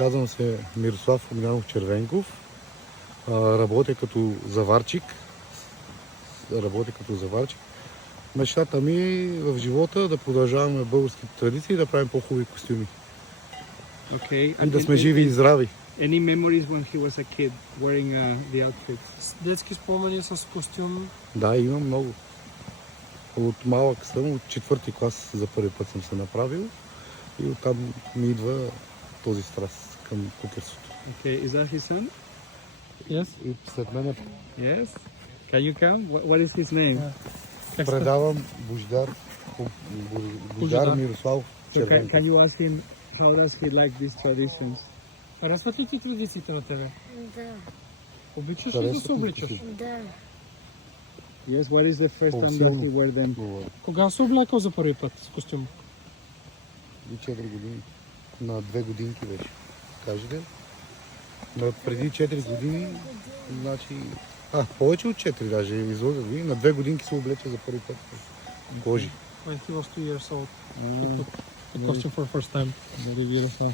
Казвам се Мирослав Огнянов Червенков. Работя като заварчик. Мечтата ми в живота да продължаваме българските традиции и да правим по-хубави костюми. Okay. И да сме живи и здрави. Any memories when he was a kid wearing the outfits? Детски спомени с костюм. Да, имам много. От малък съм, от 4-ти клас за първи път съм се направил и оттам ми идва този страст към кукерството. Okay, is that his son? Yes. И след мен Yes. Can you come? What is his name? предавам Бождар Мирослав So Червенков. can you ask him how does he like these traditions? Харесват ли ти традициите на тебе? Да, Обичаш ли да Харесват се ли обличаш? ти? да. Yes. What is the first time that По-силно. he wear them? Кога се облякал за първи път с костюм? И 4 години. На 2 годинки беше. Кажете? Но преди 4 години, значи... повече от 4 даже, излъгах ви. На 2 годинки се облече за първи път. Кожи. When he was 2 years old. He took the costume for the first time. Very beautiful.